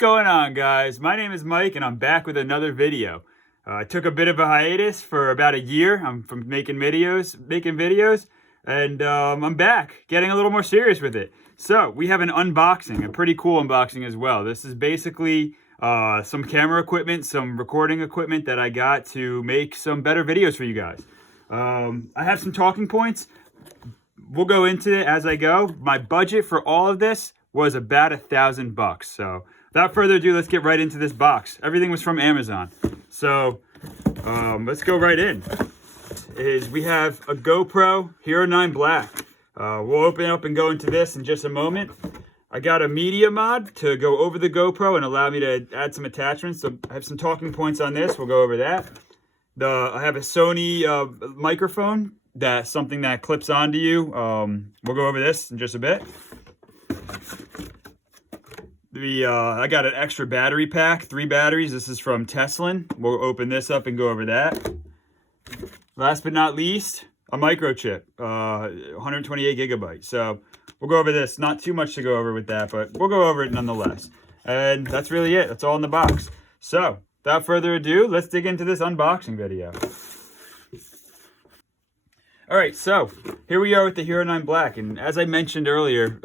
going on, guys? My name is Mike and I'm back with another video. I took a bit of a hiatus for about a year. I'm from making videos, and I'm back, getting a little more serious with it. So we have an unboxing, a pretty cool unboxing as well. This is basically some camera equipment, some recording equipment that I got to make some better videos for you guys. I have some talking points. We'll go into it as I go. My budget for all of this was about $1,000. So without further ado, let's get right into this box. Everything was from Amazon. So let's go right in. We have a GoPro Hero 9 Black. We'll open it up and go into this in just a moment. I got a media mod to go over the GoPro and allow me to add some attachments. So I have some talking points on this. We'll go over that. I have a Sony microphone. That's something that clips onto you. We'll go over this in just a bit. I got an extra battery pack, 3 batteries. This is from Teslin. We'll open this up and go over that. Last but not least, a microchip, 128 gigabytes. So we'll go over this. Not too much to go over with that, but we'll go over it nonetheless. And that's really it. That's all in the box. So without further ado, let's dig into this unboxing video. All right, so here we are with the Hero 9 Black, and as I mentioned earlier,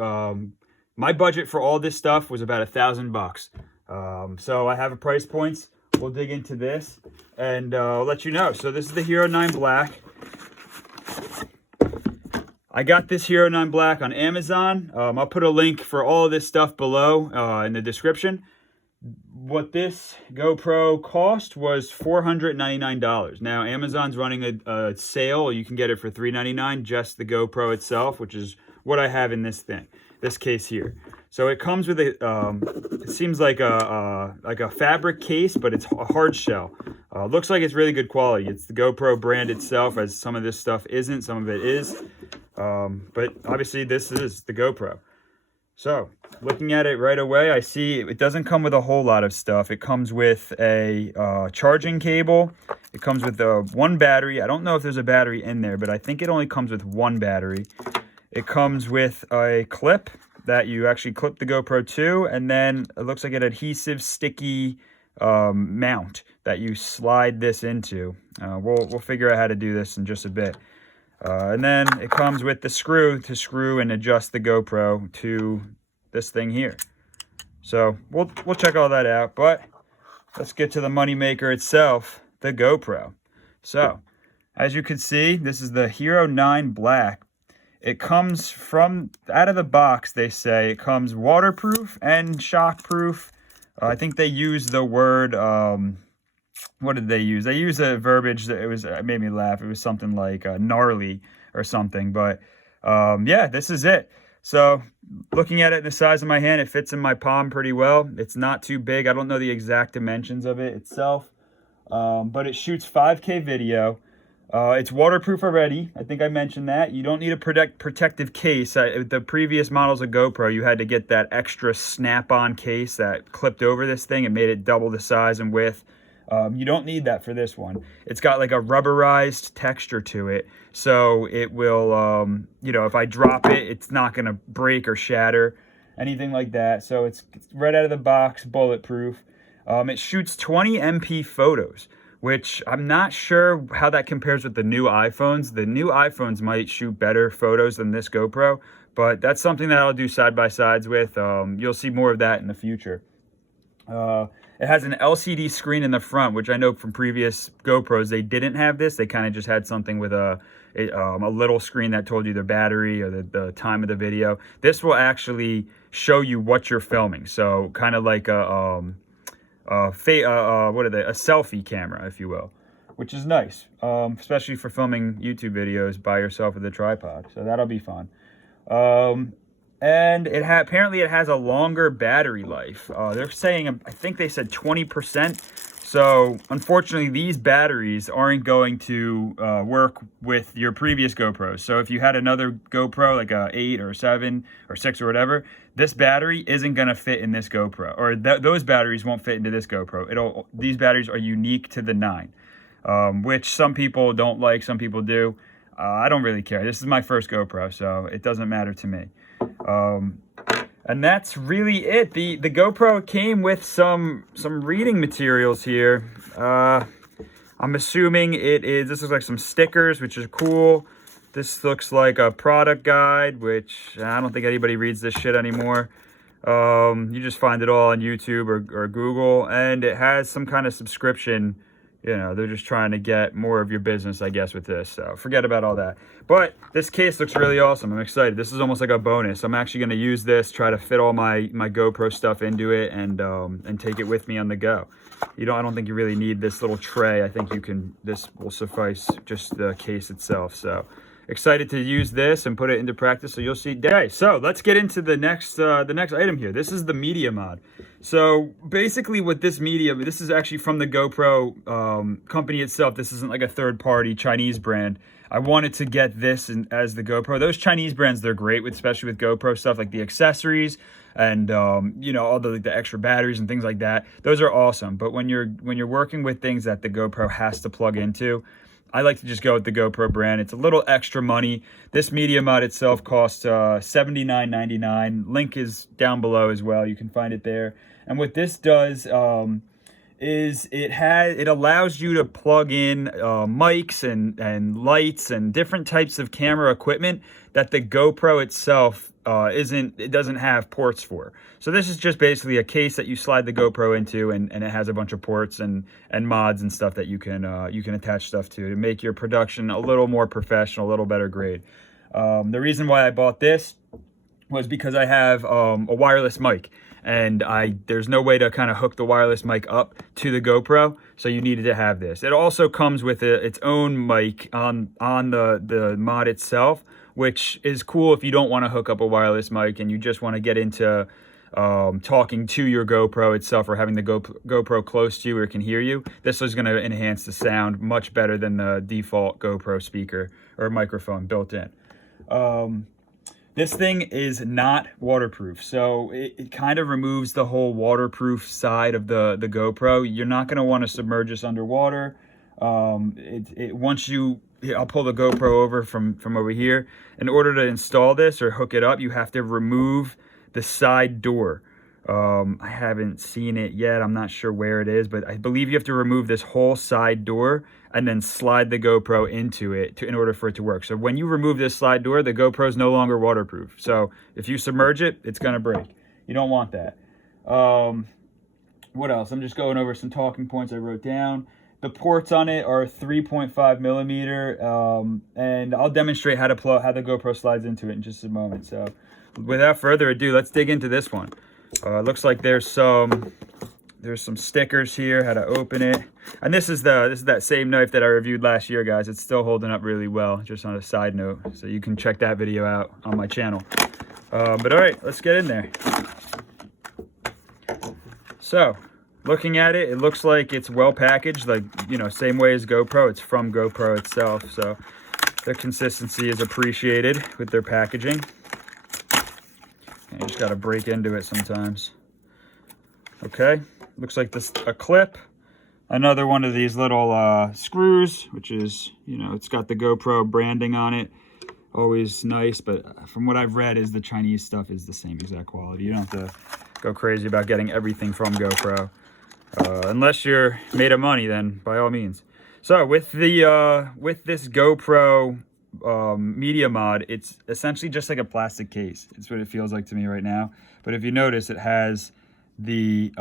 my budget for all this stuff was about $1,000. So I have a price points. We'll dig into this, and I'll let you know. So this is the Hero 9 Black. I got this Hero 9 Black on Amazon. I'll put a link for all of this stuff below in the description. What this GoPro cost was $499. Now, Amazon's running a sale. You can get it for $399, just the GoPro itself, which is what I have in this case here. So it comes with it seems like a fabric case, but it's a hard shell. Looks like it's really good quality. It's the GoPro brand itself, as some of this stuff isn't, some of it is. But obviously this is the GoPro. So, looking at it right away, I see it doesn't come with a whole lot of stuff. It comes with a charging cable. It comes with one battery. I don't know if there's a battery in there, but I think it only comes with one battery. It comes with a clip that you actually clip the GoPro to, and then it looks like an adhesive, sticky mount that you slide this into. We'll figure out how to do this in just a bit. And then it comes with the screw to screw and adjust the GoPro to this thing here. So we'll check all that out, but let's get to the moneymaker itself, the GoPro. So as you can see, this is the Hero 9 Black. It comes out of the box, they say. It comes waterproof and shockproof. I think they use the word... what did they use? They used a verbiage that it made me laugh. It was something like gnarly or something. But yeah, this is it. So looking at it, the size of my hand, it fits in my palm pretty well. It's not too big. I don't know the exact dimensions of it itself, but it shoots 5K video. It's waterproof already. I think I mentioned that. You don't need a protective case. The previous models of GoPro, you had to get that extra snap-on case that clipped over this thing and made it double the size and width. You don't need that for this one. It's got like a rubberized texture to it, so it will, you know, if I drop it, it's not going to break or shatter, anything like that. So it's right out of the box, bulletproof. It shoots 20 MP photos, which I'm not sure how that compares with the new iPhones. The new iPhones might shoot better photos than this GoPro, but that's something that I'll do side-by-sides with. You'll see more of that in the future. It has an LCD screen in the front, which I know from previous GoPros, they didn't have this. They kind of just had something with a little screen that told you the battery or the time of the video. This will actually show you what you're filming. So kind of like a selfie camera, if you will, which is nice, especially for filming YouTube videos by yourself with a tripod. So that'll be fun. And apparently it has a longer battery life. They're saying, I think they said 20%. So unfortunately, these batteries aren't going to work with your previous GoPros. So if you had another GoPro, like a 8 or 7 or 6 or whatever, this battery isn't going to fit in this GoPro, or those batteries won't fit into this GoPro. These batteries are unique to the 9, which some people don't like, some people do. I don't really care. This is my first GoPro, so it doesn't matter to me. And that's really it. The GoPro came with some reading materials here. I'm assuming this looks like some stickers, which is cool. This looks like a product guide, which I don't think anybody reads this shit anymore. You just find it all on YouTube or Google, and it has some kind of subscription. You know, they're just trying to get more of your business, I guess, with this. So forget about all that. But this case looks really awesome. I'm excited. This is almost like a bonus. I'm actually going to use this, try to fit all my GoPro stuff into it, and take it with me on the go. I don't think you really need this little tray. I think this will suffice, just the case itself. So excited to use this and put it into practice, so you'll see. Okay, so let's get into the next item here. This is the media mod. So basically what this is actually from the GoPro company itself. This isn't like a third-party Chinese brand. I wanted to get this as the GoPro. Those Chinese brands, they're great with, especially with GoPro stuff, like the accessories and you know, all the extra batteries and things like that. Those are awesome. But when you're working with things that the GoPro has to plug into, I like to just go with the GoPro brand. It's a little extra money. This media mod itself costs $79.99. Link is down below as well. You can find it there. And what this does is it allows you to plug in mics and lights and different types of camera equipment that the GoPro itself doesn't have ports for. So this is just basically a case that you slide the GoPro into, and it has a bunch of ports and mods and stuff that you can attach stuff to make your production a little more professional, a little better grade. The reason why I bought this was because I have a wireless mic, and there's no way to kind of hook the wireless mic up to the GoPro, so you needed to have this. It also comes with its own mic on the mod itself, which is cool if you don't want to hook up a wireless mic and you just want to get into talking to your GoPro itself, or having the GoPro close to you where it can hear you. This is going to enhance the sound much better than the default GoPro speaker or microphone built in. This thing is not waterproof, so it kind of removes the whole waterproof side of the GoPro. You're not going to want to submerge this underwater. Once I'll pull the GoPro over from over here. In order to install this or hook it up, you have to remove the side door. I haven't seen it yet. I'm not sure where it is, but I believe you have to remove this whole side door and then slide the GoPro into it in order for it to work. So when you remove this slide door, the GoPro is no longer waterproof. So if you submerge it, it's gonna break. You don't want that. What else? I'm just going over some talking points I wrote down. The ports on it are 3.5 millimeter, and I'll demonstrate how the GoPro slides into it in just a moment. So without further ado, let's dig into this one. Looks like there's some stickers here, how to open it. And this is that same knife that I reviewed last year, guys. It's still holding up really well, just on a side note. So you can check that video out on my channel. But all right, let's get in there. So looking at it, it looks like it's well packaged, like, you know, same way as GoPro. It's from GoPro itself, so their consistency is appreciated with their packaging. And you just got to break into it sometimes. Okay, looks like a clip. Another one of these little screws, which is, you know, it's got the GoPro branding on it. Always nice, but from what I've read, is the Chinese stuff is the same exact quality. You don't have to go crazy about getting everything from GoPro. Unless you're made of money, then by all means. So with this GoPro media mod, it's essentially just like a plastic case. It's what it feels like to me right now. But if you notice, it has the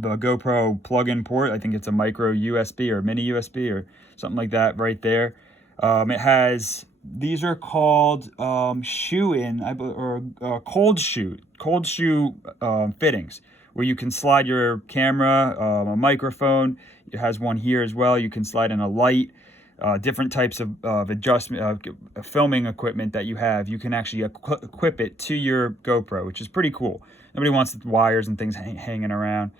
GoPro plug-in port. I think it's a micro USB or mini USB or something like that right there. It has, these are called shoe-in or cold shoe fittings, where you can slide your camera, a microphone. It has one here as well. You can slide in a light, different types of adjustment, filming equipment that you have. You can actually equip it to your GoPro, which is pretty cool. Nobody wants wires and things hanging around.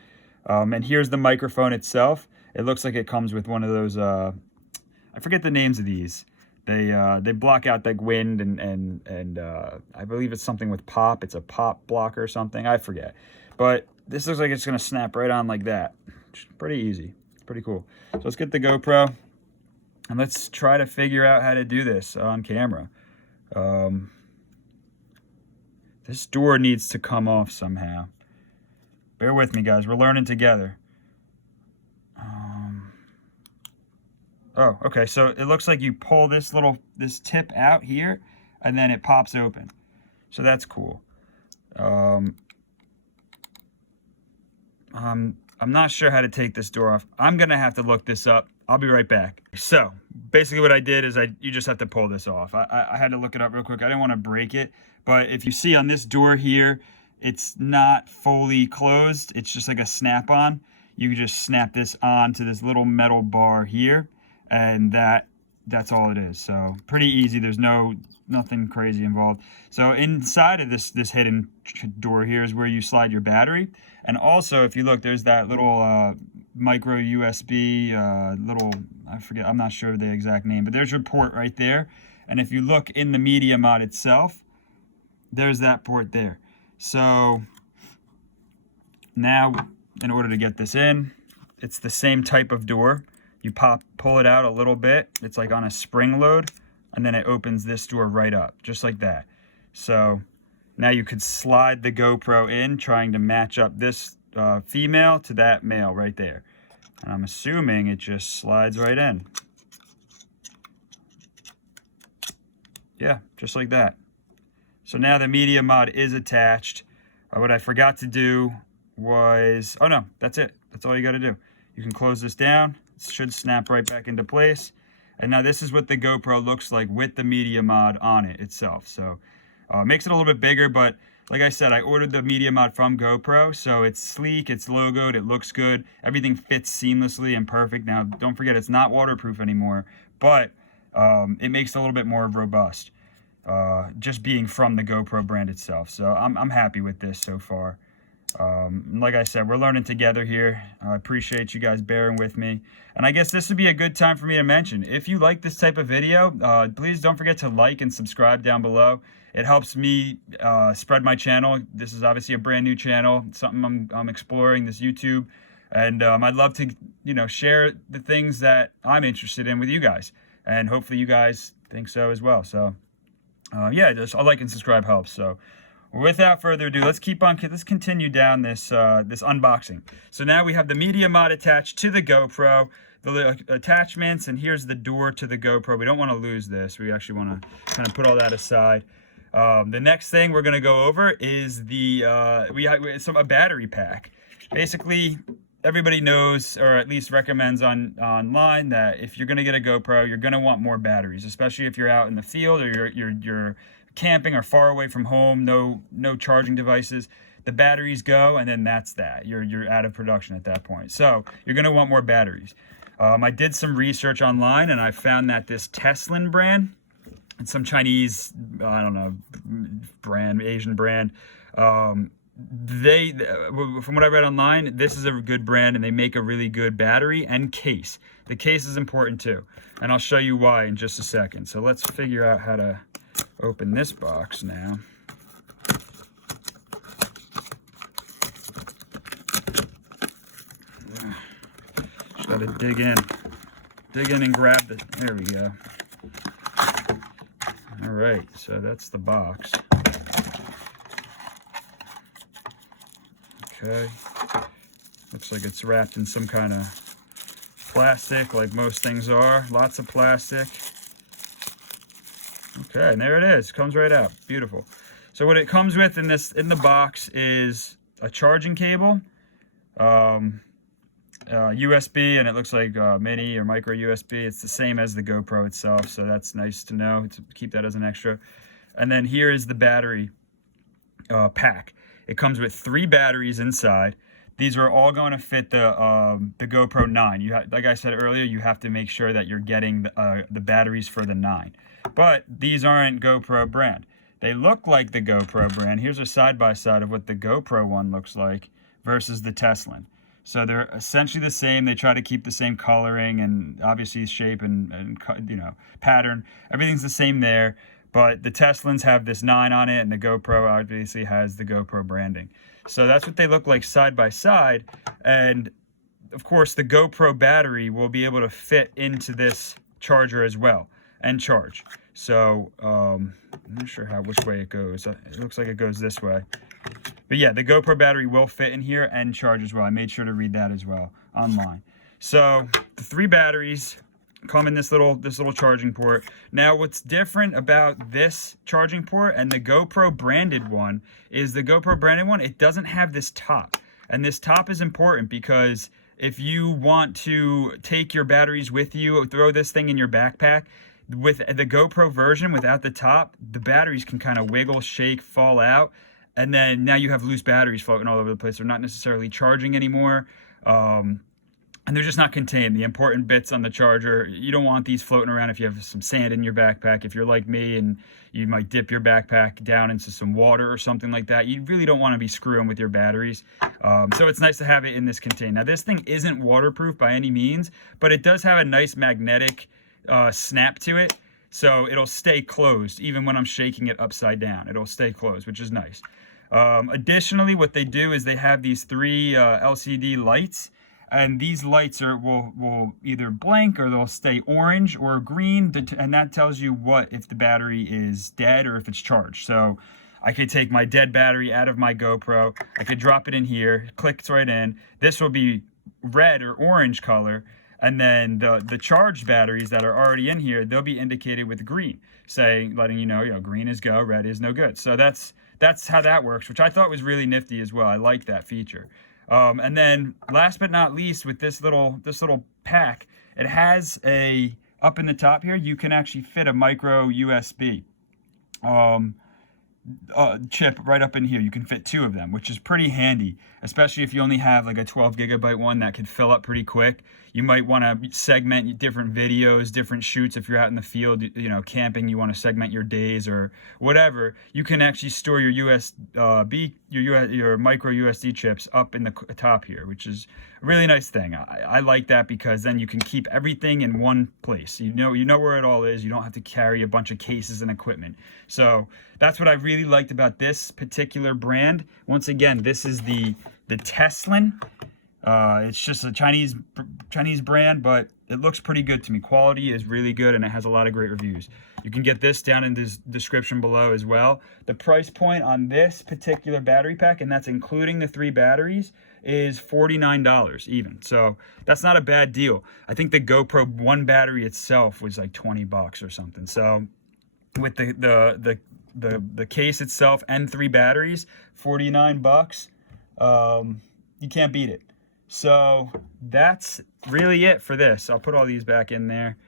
And here's the microphone itself. It looks like it comes with one of those, I forget the names of these. They block out like wind and I believe it's something with pop. It's a pop blocker or something. I forget. But this looks like it's going to snap right on like that. It's pretty easy. It's pretty cool. So let's get the GoPro and let's try to figure out how to do this on camera. This door needs to come off somehow. Bear with me, guys. We're learning together. Oh, okay. So it looks like you pull this tip out here, and then it pops open. So that's cool. I'm not sure how to take this door off. I'm gonna have to look this up. I'll be right back. So basically what I did is you just have to pull this off. I had to look it up real quick. I didn't want to break it, but if you see on this door here, it's not fully closed. It's just like a snap-on. You can just snap this on to this little metal bar here, and that's all it is. So pretty easy. There's nothing crazy involved. So inside of this hidden door here is where you slide your battery. And also, if you look, there's that little micro USB I forget, I'm not sure the exact name, but there's your port right there. And if you look in the Media Mod itself, there's that port there. So now, in order to get this in, it's the same type of door. You pull it out a little bit. It's like on a spring load, and then it opens this door right up, just like that. So now you could slide the GoPro in, trying to match up this female to that male right there. And I'm assuming it just slides right in. Yeah, just like that. So now the Media Mod is attached. What I forgot to do was, oh no, that's it. That's all you got to do. You can close this down. It should snap right back into place. And now this is what the GoPro looks like with the Media Mod on it itself. So makes it a little bit bigger, but like I said, I ordered the Media Mod from GoPro, so it's sleek, it's logoed, it looks good. Everything fits seamlessly and perfect. Now, don't forget, it's not waterproof anymore, but it makes it a little bit more robust, just being from the GoPro brand itself. So I'm happy with this so far. Like I said, we're learning together here. I appreciate you guys bearing with me. And I guess this would be a good time for me to mention, if you like this type of video, please don't forget to like and subscribe down below. It helps me spread my channel. This is obviously a brand new channel, something I'm exploring, this YouTube. And I'd love to, share the things that I'm interested in with you guys. And hopefully you guys think so as well. So, yeah, just a like and subscribe helps. So, without further ado, let's continue down this unboxing. So now we have the Media Mod attached to the GoPro, the attachments, and here's the door to the GoPro. We don't want to lose this. We actually want to kind of put all that aside. The next thing we're going to go over is a battery pack. Basically, everybody knows, or at least recommends online, that if you're going to get a GoPro, you're going to want more batteries, especially if you're out in the field or you're camping or far away from home, no charging devices. The batteries go, and then that's that. You're out of production at that point. So you're going to want more batteries. I did some research online, and I found that this Teslin brand, it's some Chinese, I don't know, brand, Asian brand. From what I read online, this is a good brand, and they make a really good battery and case. The case is important too, and I'll show you why in just a second. So let's figure out how to open this box now. Just gotta dig in and grab the, there we go. All right, so that's the box. Okay, looks like it's wrapped in some kind of plastic, like most things are. Lots of plastic. Okay, and there it is. Comes right out. Beautiful. So what it comes with in the box is a charging cable, USB, and it looks like mini or micro USB. It's the same as the GoPro itself, so that's nice to know, to keep that as an extra. And then here is the battery pack. It comes with 3 batteries inside. These are all going to fit the GoPro 9. Like I said earlier, you have to make sure that you're getting the batteries for the 9. But these aren't GoPro brand. They look like the GoPro brand. Here's a side-by-side of what the GoPro one looks like versus the Teslin. So they're essentially the same. They try to keep the same coloring and obviously shape and pattern. Everything's the same there. But the Teslins have this 9 on it, and the GoPro obviously has the GoPro branding. So that's what they look like side by side. And of course, the GoPro battery will be able to fit into this charger as well. and charge. So I'm not sure which way it goes. It looks like it goes this way. But yeah, the GoPro battery will fit in here and charge as well. I made sure to read that as well online. So the 3 batteries come in this little charging port. Now what's different about this charging port and the GoPro branded one is the GoPro branded one, it doesn't have this top. And this top is important because if you want to take your batteries with you, throw this thing in your backpack, with the GoPro version without the top, the batteries can kind of wiggle, shake, fall out, and then now you have loose batteries floating all over the place. They're not necessarily charging anymore, and they're just not contained. The important bits on the charger, you don't want these floating around if you have some sand in your backpack. If you're like me and you might dip your backpack down into some water or something like that, you really don't want to be screwing with your batteries. So it's nice to have it in this container. Now this thing isn't waterproof by any means, but it does have a nice magnetic snap to it, so it'll stay closed even when I'm shaking it upside down. It'll stay closed, which is nice. Additionally, what they do is they have these 3 LCD lights, and these lights will either blank or they'll stay orange or green, and that tells you if the battery is dead or if it's charged. So I could take my dead battery out of my GoPro, I could drop it in here, clicks right in. This will be red or orange color, and then the charged batteries that are already in here, they'll be indicated with green, letting you know, green is go, red is no good. So that's how that works, which I thought was really nifty as well. I like that feature. And then last but not least, with this little pack, it has up in the top here, you can actually fit a micro USB chip right up in here. You can fit 2 of them, which is pretty handy, especially if you only have like a 12 gigabyte one that could fill up pretty quick. You might want to segment different videos, different shoots. If you're out in the field, camping, you want to segment your days or whatever. You can actually store your your micro USB chips up in the top here, which is a really nice thing. I like that because then you can keep everything in one place. You know where it all is. You don't have to carry a bunch of cases and equipment. So that's what I really liked about this particular brand. Once again, this is the Teslin. It's just a Chinese brand, but it looks pretty good to me. Quality is really good, and it has a lot of great reviews. You can get this down in the description below as well. The price point on this particular battery pack, and that's including the 3 batteries, is $49 even. So that's not a bad deal. I think the GoPro one battery itself was like 20 bucks or something. So with the case itself and 3 batteries, 49 bucks. You can't beat it. So that's really it for this. I'll put all these back in there,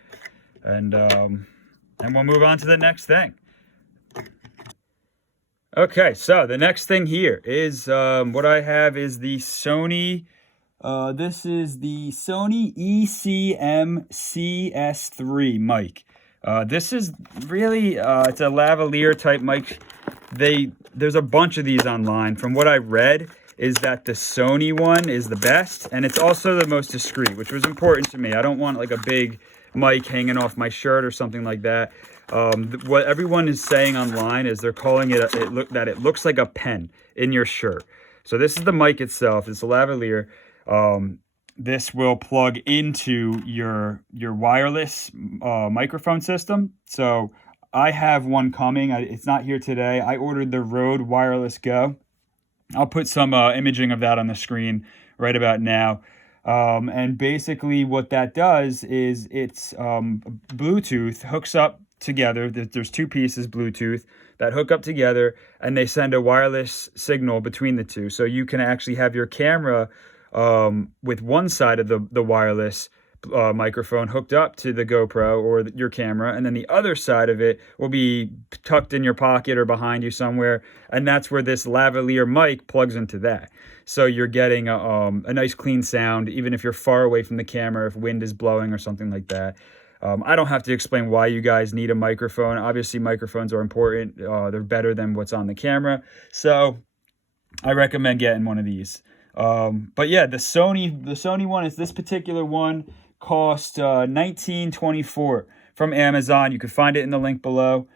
and we'll move on to the next thing. Okay, so the next thing here is what I have is the Sony. This is the Sony ECM CS3 mic. This is really it's a lavalier type mic. There's a bunch of these online. From what I read, is that the Sony one is the best, and it's also the most discreet, which was important to me. I don't want like a big mic hanging off my shirt or something like that. What everyone is saying online is they're calling it it looks like a pen in your shirt. So this is the mic itself. It's a lavalier. This will plug into your wireless microphone system. So I have one coming. It's not here today. I ordered the Rode Wireless Go. I'll put some imaging of that on the screen right about now. And basically what that does is it's Bluetooth hooks up together. There's 2 pieces Bluetooth that hook up together, and they send a wireless signal between the 2. So you can actually have your camera with one side of the wireless microphone hooked up to the GoPro or your camera, and then the other side of it will be tucked in your pocket or behind you somewhere, and that's where this lavalier mic plugs into that. So you're getting a nice clean sound even if you're far away from the camera, if wind is blowing or something like that. I don't have to explain why you guys need a microphone. Obviously microphones are important. They're better than what's on the camera, so I recommend getting one of these. But yeah, the Sony one is this particular one. Cost $19.24 from Amazon. You can find it in the link below.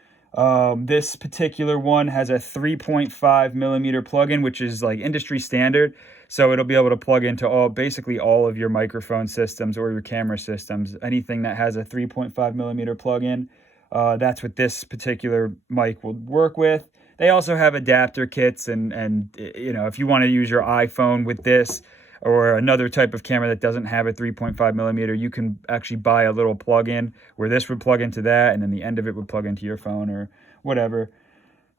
This particular one has a 3.5 millimeter plug-in, which is like industry standard. So it'll be able to plug into basically all of your microphone systems or your camera systems. Anything that has a 3.5 millimeter plug-in. That's what this particular mic will work with. They also have adapter kits, and you know, if you want to use your iPhone with this or another type of camera that doesn't have a 3.5 millimeter, you can actually buy a little plug-in where this would plug into that, and then the end of it would plug into your phone or whatever.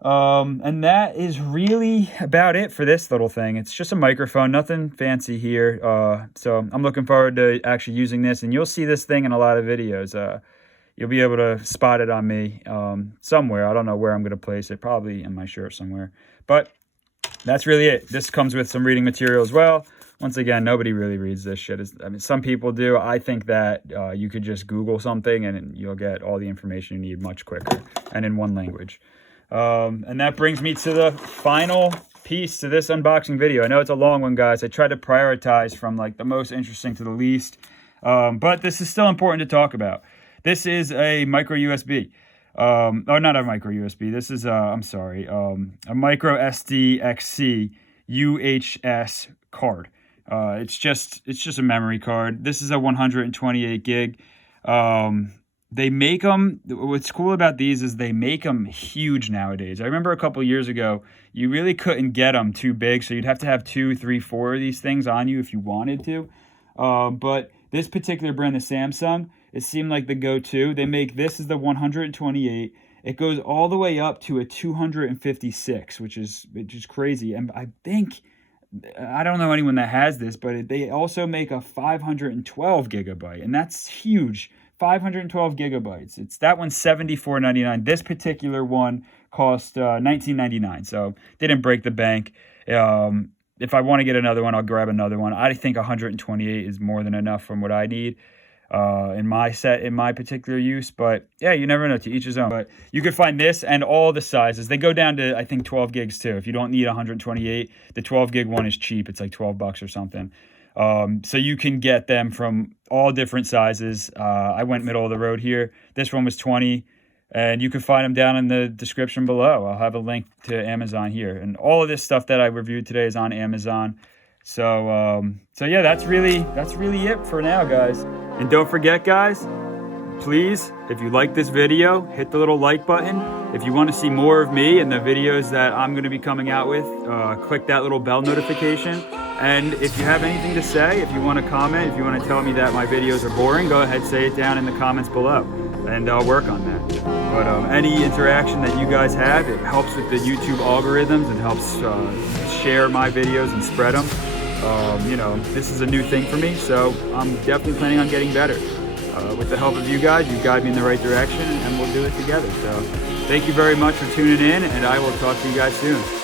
And that is really about it for this little thing. It's just a microphone, nothing fancy here. So I'm looking forward to actually using this, and you'll see this thing in a lot of videos. You'll be able to spot it on me somewhere. I don't know where I'm going to place it, probably in my shirt somewhere. But that's really it. This comes with some reading material as well. Once again, nobody really reads this shit. I mean, some people do. I think that you could just Google something and you'll get all the information you need much quicker and in one language. And that brings me to the final piece to this unboxing video. I know it's a long one, guys. I tried to prioritize from like the most interesting to the least. But this is still important to talk about. This is a micro USB. Oh, not a micro USB. This is, I'm sorry, a micro SD XC UHS card. It's just a memory card. This is a 128 gig. They make them, what's cool about these is they make them huge nowadays. I remember a couple years ago, you really couldn't get them too big, so you'd have to have 2, 3, 4 of these things on you if you wanted to. But this particular brand, the Samsung, it seemed like the go-to. They make this is the 128. It goes all the way up to a 256, which is crazy. And I think, I don't know anyone that has this, but they also make a 512 gigabyte, and that's huge. 512 gigabytes. That one's $74.99. This particular one cost $19.99, so didn't break the bank. If I want to get another one, I'll grab another one. I think 128 is more than enough from what I need in my particular use. But yeah, you never know, to each his own. But you could find this and all the sizes. They go down to, I think, 12 gigs too. If you don't need 128, the 12 gig one is cheap. It's like $12 or something. So you can get them from all different sizes. I went middle of the road here. This one was 20, and you can find them down in the description below. I'll have a link to Amazon here, and all of this stuff that I reviewed today is on Amazon. So yeah, that's really it for now, guys. And don't forget, guys, please, if you like this video, hit the little like button. If you want to see more of me and the videos that I'm going to be coming out with, click that little bell notification. And if you have anything to say, if you want to comment, if you want to tell me that my videos are boring, go ahead, say it down in the comments below, and I'll work on that. But any interaction that you guys have, it helps with the YouTube algorithms and helps share my videos and spread them. You know, this is a new thing for me, so I'm definitely planning on getting better. With the help of you guys, you guide me in the right direction, and we'll do it together. So thank you very much for tuning in, and I will talk to you guys soon.